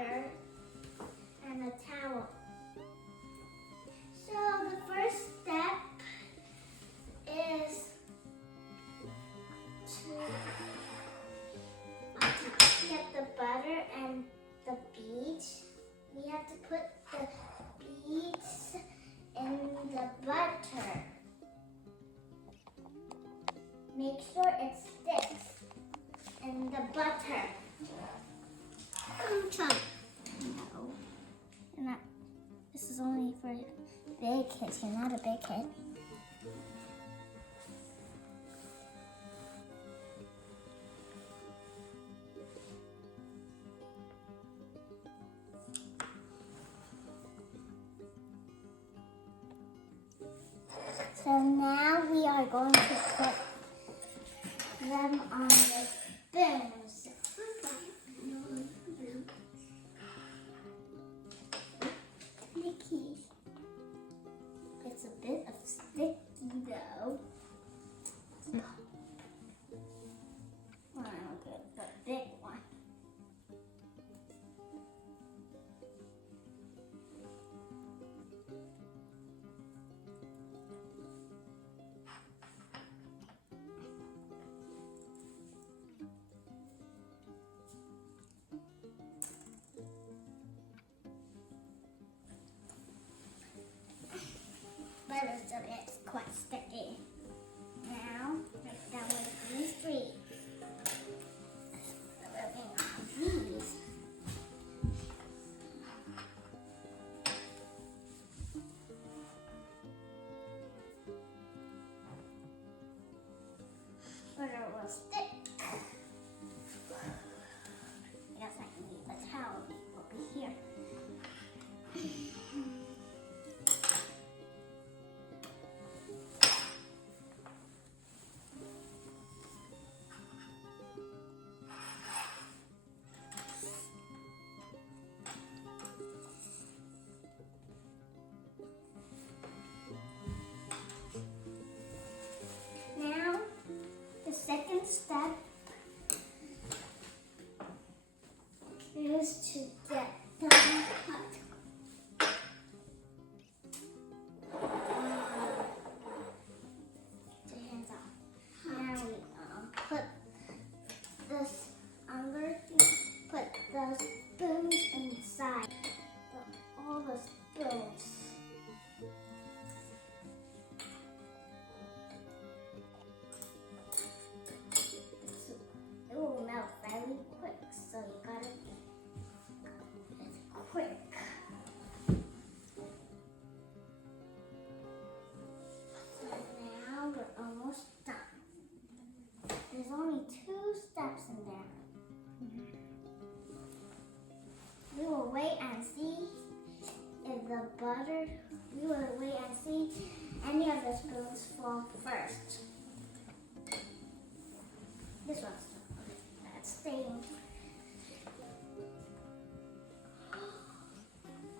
butter and a towel. So the first step is to get the butter and the beads. We have to put the beads in the butter. Make sure it sticks in the butter. Chunk. No. You're not. This is only for big kids. You're not a big kid. So now we are going to put them on the spoons. Sticky. It's a bit of sticky though. I'll get the big one. But it's quite sticky. Now, break down with these three. Rubbing on these. Butter will stick. I guess I can leave the towel over here. Now, the second step is to get them hot. Get your hands off. Now we put this under, put the spoons inside. All the spoons. It will melt very quick, so you gotta be quick. So now we're almost done. There's only 2 steps in there. We will wait and see if the butter, we will wait and see any of the spoons fall first. This one's that's staying.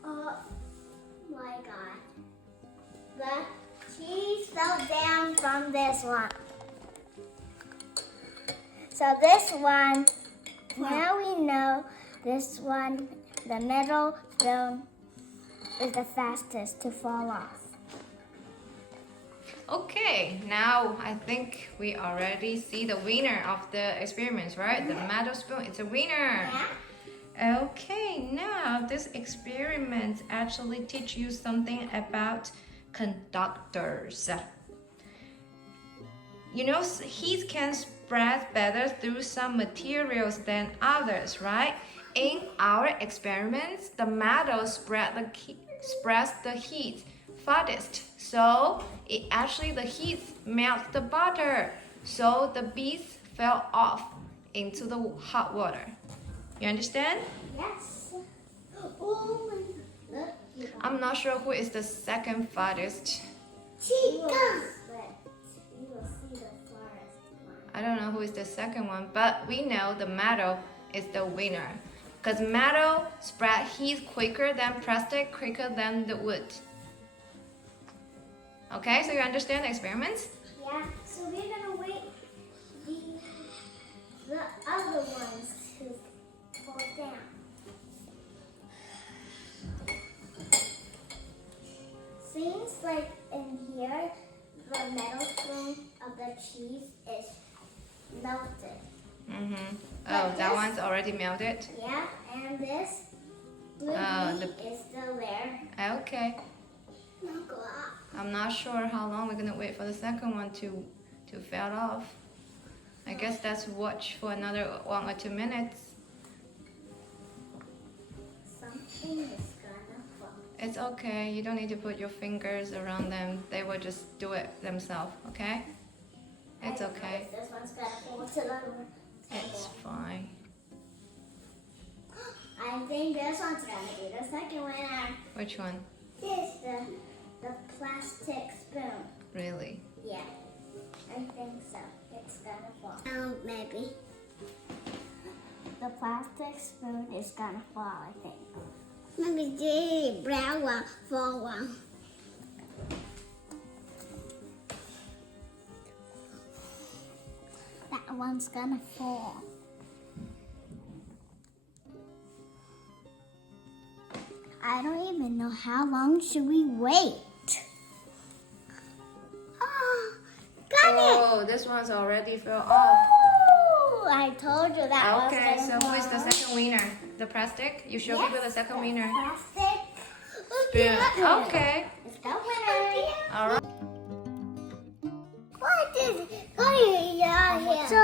Oh my god. The cheese fell down from this one. So this one, now we know this one, the middle spoon, is the fastest to fall off. Okay, now I think we already see the winner of the experiments, right? The metal spoon, it's a winner. Yeah. Okay, now this experiment actually teach you something about conductors. You know, heat can spread better through some materials than others, right? In our experiments, the metal spreads the heat farthest. So the heat melts the butter. So the beads fell off into the hot water. You understand? Yes. Oh, look. I'm not sure who is the second farthest. Chica. You will see the farthest one. I don't know who is the second one, but we know the metal is the winner. Because metal spread heat quicker than plastic, quicker than the wood. Okay, so you understand the experiments? Yeah, so we're gonna wait the other ones to fall down. Oh, that one's already melted. Yeah, and this blue is still there. Okay. Now go up. I'm not sure how long we're gonna wait for the second one to fade off. I guess let's watch for another 1 or 2 minutes. Something is gonna fall. It's okay. You don't need to put your fingers around them. They will just do it themselves. Okay? It's okay. This one's gonna fall to the It's fine. I think this one's gonna be the second winner. Which one? This the plastic spoon. Really? Yeah, I think so. It's gonna fall. Oh, maybe. The plastic spoon is gonna fall, I think. Maybe the brown one fall one. That one's gonna fall. I don't even know how long should we wait. Oh, got it! Oh, this one's already fell off. Oh, I told you that was Okay, gonna so who is the fall. second winner? The plastic? You show me with the second winner. Plastic Spoon. Okay. It's the winner. All right. What is here? So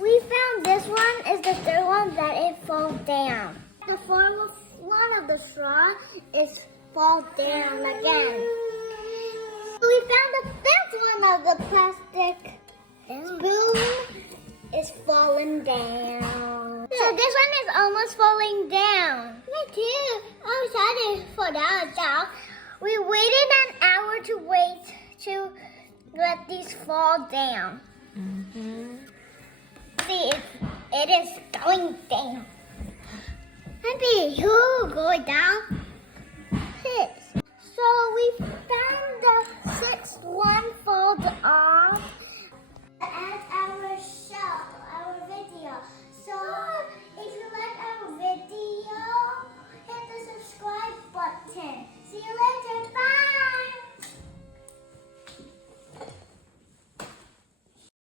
we found this one is the third one that it falls down. The fourth one of the straw is fall down again. We found the fifth one of the plastic spoon is falling down. So this one is almost falling down. Me too. I'm excited for that. We waited an hour to wait to let these fall down. See, it is going down. Maybe you go down. So we